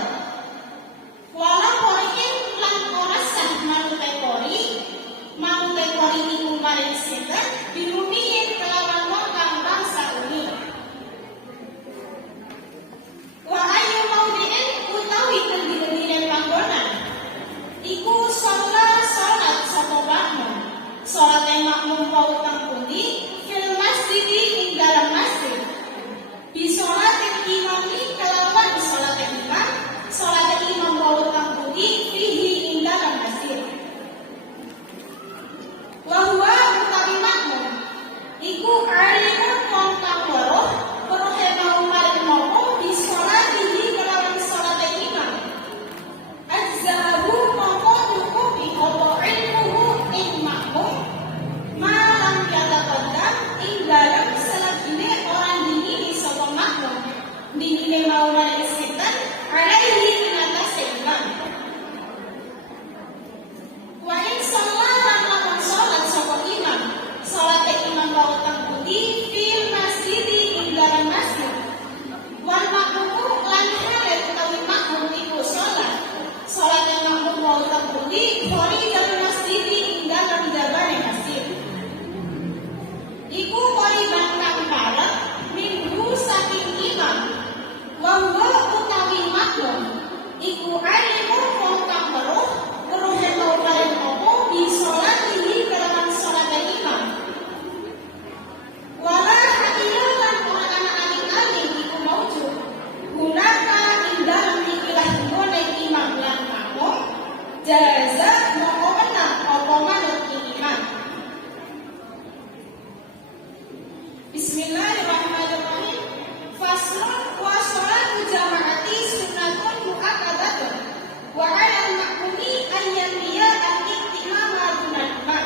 Wala poriin lan ora sah manut kori iku maring sinten bimumiin kelawan wong kang bangsa uni. Wa ayu maudiin utawi kendi-kendine panggonan iku salat sapa makmum. Salat makmum wau kang pundi fil masjid ing dalam masjid. Bisolat imami kelawan salat imam. Salat imam wau kang pundi fihi ing dalam masjid. Wa huwa utawi makmum iku alimun wong kang weruh weruhe mau maring mopo bisolatihi kelawan salat imam. Ajzahu mopo nyukupi apa ilmuhu ing makmum malam yataqaddam ing dalam selagine orang dinini sapa makmum dinine mau maring sinten alaihi ing atase imam. Wa in salat lamun salat sapa imam salat imam wau kang pundi fil masjid ing dalam masjid. Wal makmumu lan hale utawi makmum iku salat makmum wau kang pundi khori dalam masjid ing dalam jabane masjid. Iku khori kang parek minggu saking imam. Wa huwa utawi makmum iku alimun wong kang weruh weruhe mau maring apa bisolatihi kelawan salat imam. Wala hakilan lan ora ana aling-aling iku maujud gunaka ing dalem ikilah nggone imam lan makmum jaza moko menang apa manut imam. Bismillahirrahmanirrahim. Faslun wa sholatu jamaati sunnatun muakkadatun wa 'alal makmumi ayyan biya al-iktimama dunal imam.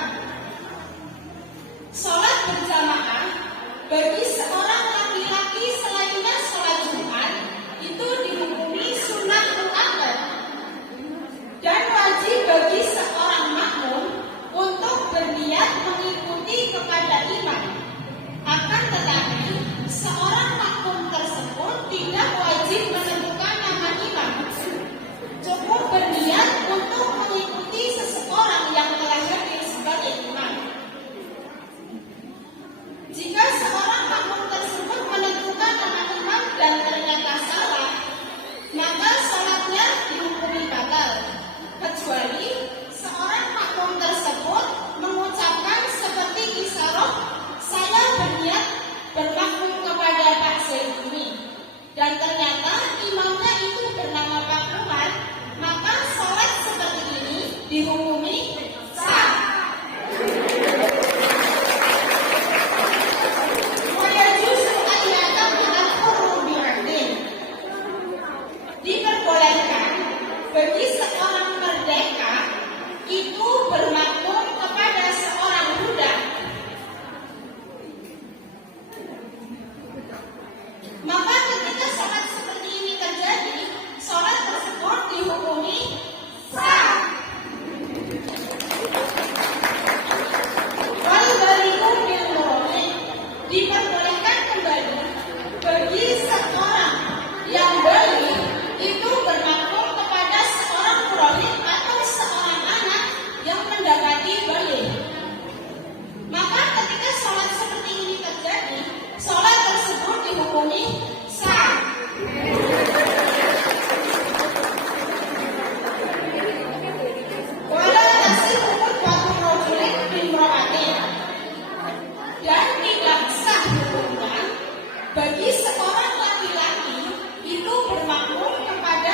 Salat berjamaah bagi seorang laki-laki selainnya salat Jumat itu dihukumi sunat muakkad dan wajib bagi seorang makmum untuk berniat mengikuti kepada imam. Akan tetapi seorang makmum tersebut tidak wajib menentukan nama imam. Cukup berniat untuk mengikuti seseorang yang telah hadir sebagai imam. Jika seorang makmum tersebut menentukan nama imam dan ternyata salah, maka salatnya dihukumi batal, kecuali seorang makmum tersebut mengucapkan seperti isyarah, saya berniat bermakmum kepada Pak Zaid ini, dan ternyata imamnya itu bernama Pak Umar, maka salat seperti ini dihukumi sah. Diperbolehkan bagi seorang merdeka itu bermakmum kepada seorang budak. Maka ketika salat seperti ini terjadi, salat tersebut dihukumi sah. Wal baligu bil murni, diperbolehkan kembali bagi seorang yang balik itu bermakmum kepada seorang murahid atau seorang anak yang mendapati balik. Maka ketika salat seperti ini terjadi, salat tersebut dihukumi sah. Wala tasih qudwatu rajulin bimra'atin, dan tidak sah hukumnya bagi seorang laki-laki itu bermakmum kepada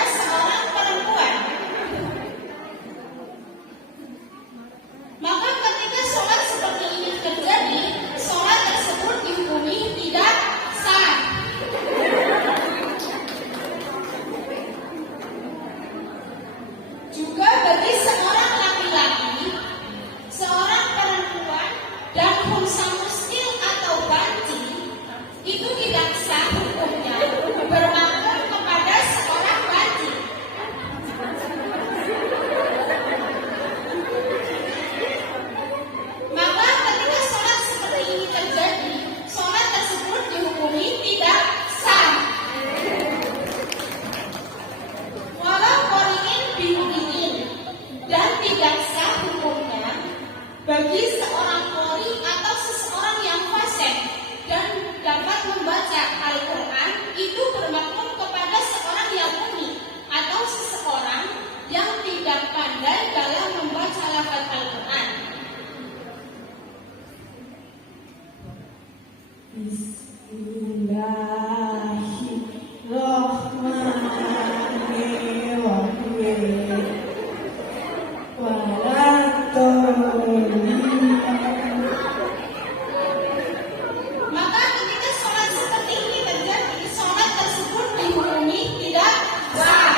Maka ketika sholat seperti ini terjadi, sholat tersebut dihukumi tidak sah.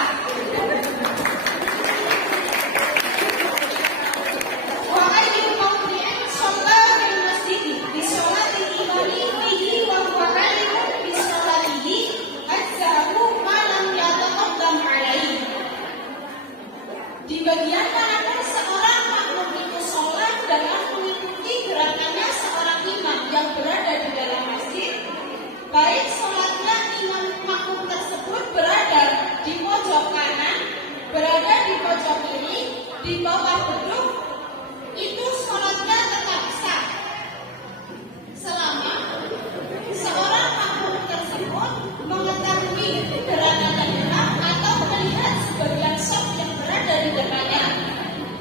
Wa ayyul mawdi'in sholat fil masjid bi sholatil imami fihi wa huwa alimun bi sholatihi ajzahu ma lam yataqaddam alaihi. Di bagian manapun seorang makmum itu sholat dengan mengikuti gerakannya seorang imam yang berada di dalam masjid, baik sholatnya imam makmum tersebut berada di pojok kanan, berada di pojok kiri, di bawah beduk, itu sholatnya tetap sah. Selama seorang makmum tersebut mengetahui gerakan imam atau melihat sebagian saf yang berada di depannya,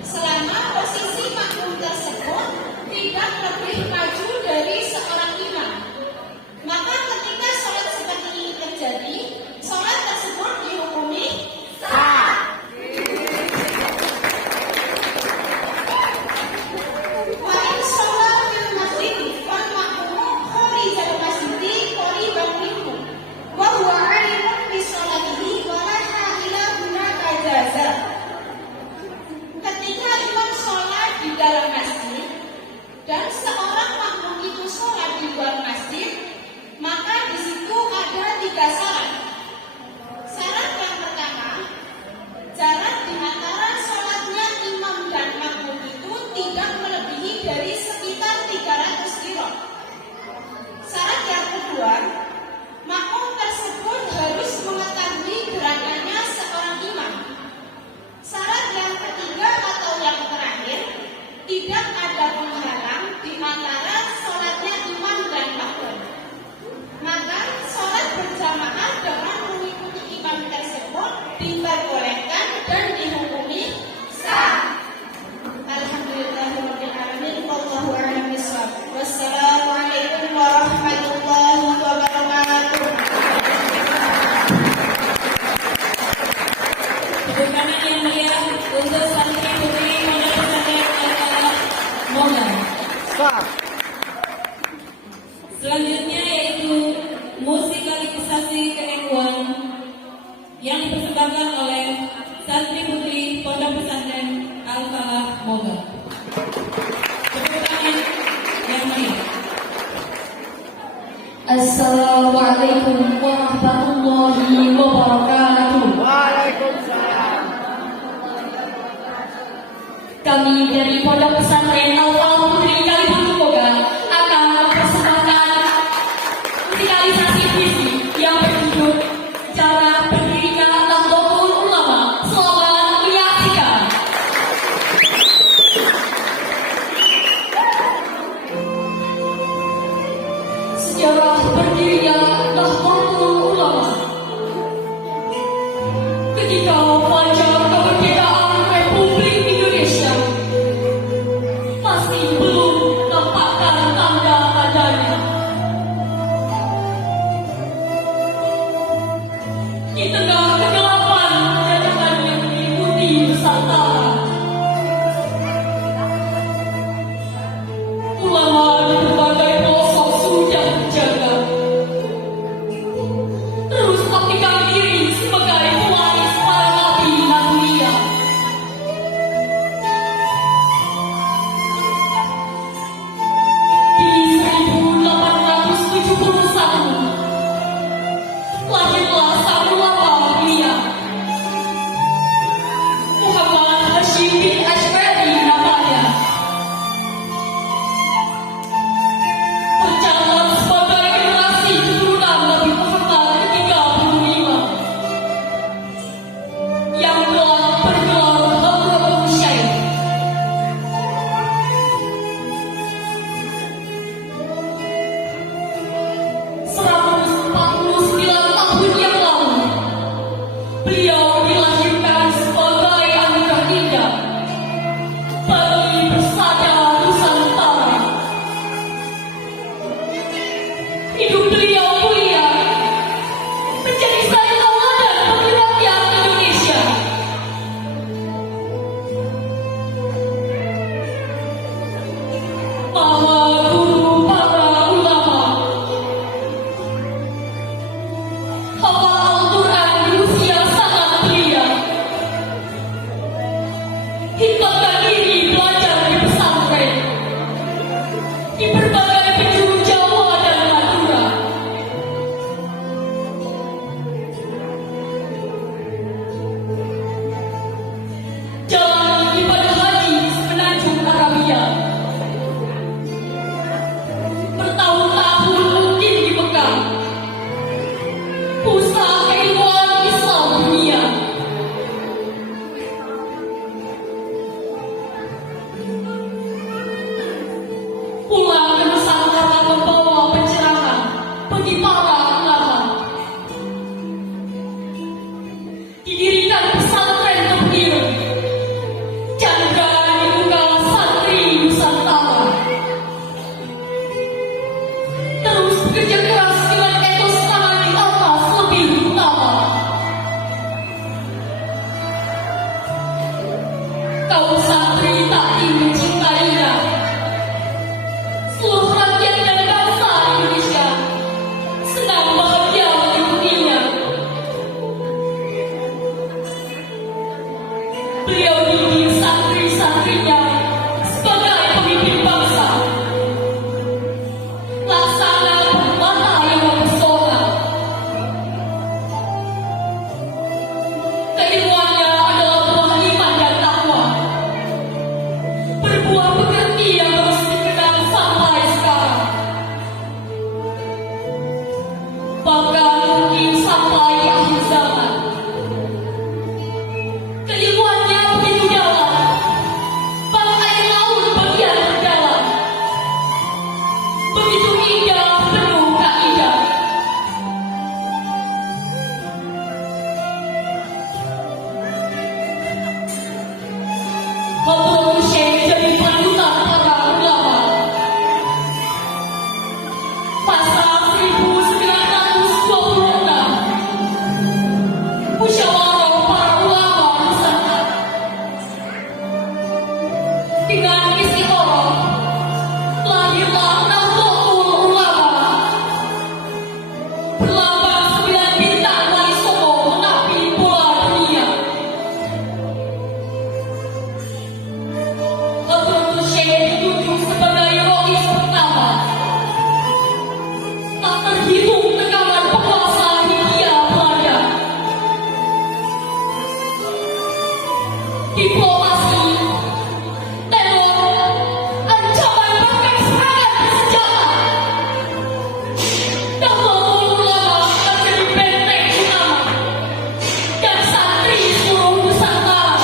selama posisi makmum tersebut tidak lebih maju dari seorang imam, maka ketika sholat seperti ini terjadi, sholat tersebut dihukumi sah. Wa in sholat fil masjid wal makmumu kharijal masjidi qariban minhu wa huwa alimun bi sholatihi wa la ila hunaka jaza. Ketika imam sholat di dalam masjid dan seorang makmum itu sholat di luar masjid, maka di situ ada 3 syarat. Syarat yang pertama, jarak di antara sholatnya imam dan makmum itu tidak melebihi dari sekitar 300 kilo. Syarat yang kedua, makmum tersebut harus mengetahui gerakannya seorang imam. Syarat yang ketiga atau yang terakhir, tidak ada penghalang di antara sholatnya imam dan makmum. Maka sholat berjamaah dengan mengikuti imam tersebut diperbolehkan dan dihukumi sah. Alhamdulillahirabbil alamin. Wallahu a'lam bishawab. Wassalamualaikum warahmatullahi wabarakatuh. Berikan yang mulia untuk santri putri Pondok Pesantren Al-Falah Moga. Sah. Selanjutnya yaitu musikalisasi keilmuan yang dipersembahkan oleh santri putri Pondok Pesantren Al-Falah Moga. Tepuk tangan yang mulia. Assalamualaikum warahmatullahi wabarakatuh. Waalaikumsalam. Kami dari Pondok Pesantren Al-Falah Putri Kalimantan Moga akan mempersembahkan musikalisasi puisi yang berjudul Cara Berdirinya Nahdlatul Ulama. Selamat menyaksikan. Sejarah berdirinya Nahdlatul Ulama. Ketika fajar kemerdekaan Republik Indonesia masih belum nampakkan tanda-tandanya. Di tengah kegelapan kedatangan yang meliputi Nusantara, ulama di berbagai pelosok sudah berjaga, terus mengabdikan diri sebagai pewaris para nabi dan mulia. Di 1871 lahirlah sang ulama Berlambang 9 bintang Wali Songo menapi bola dunia. Hadratus Syekh ditunjuk sebagai Rois pertama. Tak terhitung tekanan penguasa Hindia Belanda. Diplomasi, teror, ancaman bahkan serangan bersenjata. Nahdlatul Ulama menjadi benteng utama dan santri seluruh Nusantara.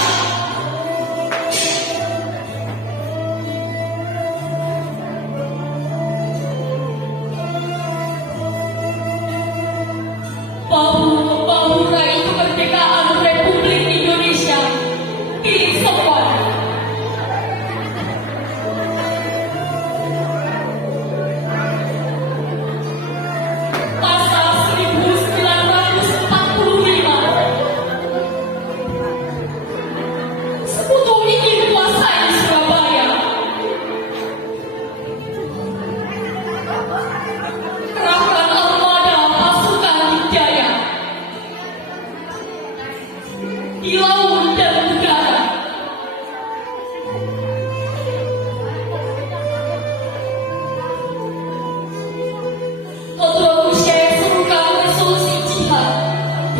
Bahu-membahu raih kemerdekaan Republik Indonesia pilih sopan. Pasal 1945 Sekutu ingin menguasai Surabaya. Kerahkan armada pasukan Hidayah di laut dan udara. Hadratus Syekh serukan resolusi jihad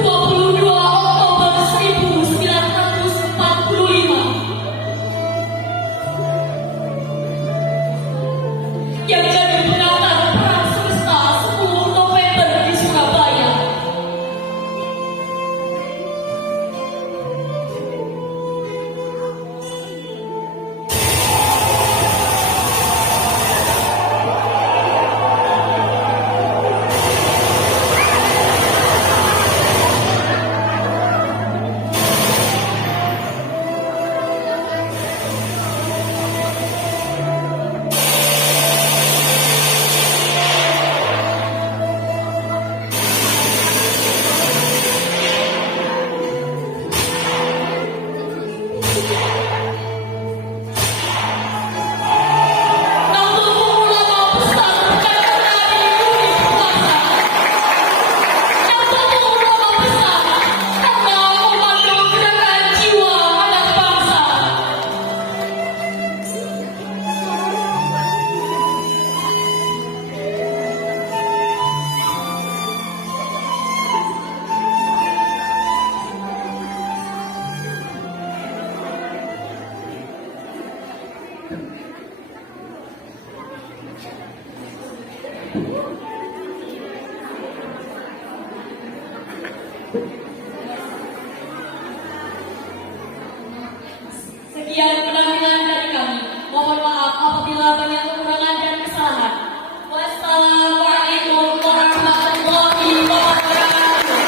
22 Oktober 1945 yang jadi peringatan Perang Semesta 10 November di Surabaya. Nahdlatul Ulama besar bukan karena diikuti penguasa. Nahdlatul Ulama besar karena memandu gerakan jiwa anak bangsa. Sekian penampilan dari kami. Mohon maaf apabila banyak kekurangan dan kesalahan. Wassalamualaikum warahmatullahi wabarakatuh.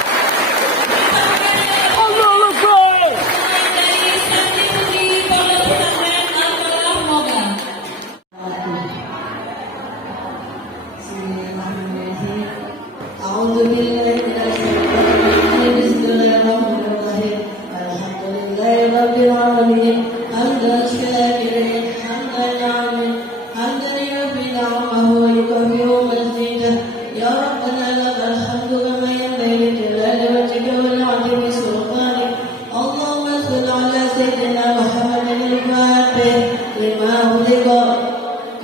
Dari Santri Putri Pondok Pesantren Al-Falah Moga. Bismillahirrahmanirrahim. A'udzu billahi minasyaitonir rajim. Bismillahirrahmanirrahim. Alhamdulillahi rabbil alamin. Hamdan syakirin, hamdan amin, hamdan yuhibbu ni'amahu wa yukaffiru mazidah. Ya Rabbana lakal hamdu kama yanbaghi li jalali wajhika wa li'azimi sultanik. Allahumma shalli ala sayyidina Muhammadin al-Fatih lima ughliqa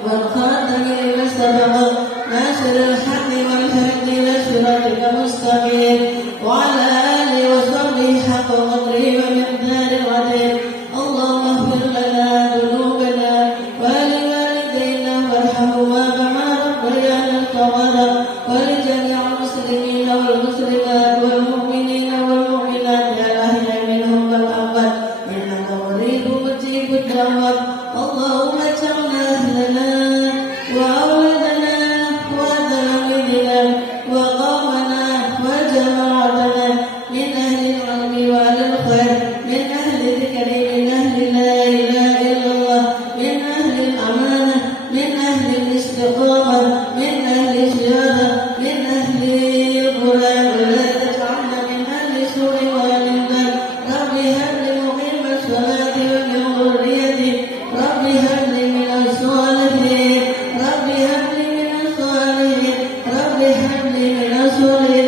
wal khatami lima sabaqa nasiril haqqi wal hadi ila siratikal mustaqim wa ala alihi wa sahbihi haqqa qadrihi wa miqdaril azim. اللهم اغفر لنا ذنوبنا ولوالدينا وارحمهما كما ربيانا صغارا ولجميع المسلمين والمسلمات والمؤمنين والمؤمنات الاحياء منهم والاموات انك قريب مجيب الدعوات. اللهم اجعلنا اهلنا واولادنا وتلاميذنا وقومنا وجماعتنا من اهل العلم واهل الخير، من اهل الذكر، من اهل لا اله الا الله، من اهل الامانه، من اهل الاستقامه، من اهل الزياره، من اهل القران. ولا تجعلنا من اهل سوء والنار. رب هب لي مقيم الصلاه ومن ذريتي. رب هب لي من الصالحين. رب هب لي من الصالحين. رب هب لي من الصالحين.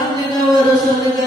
عبدك ورسولك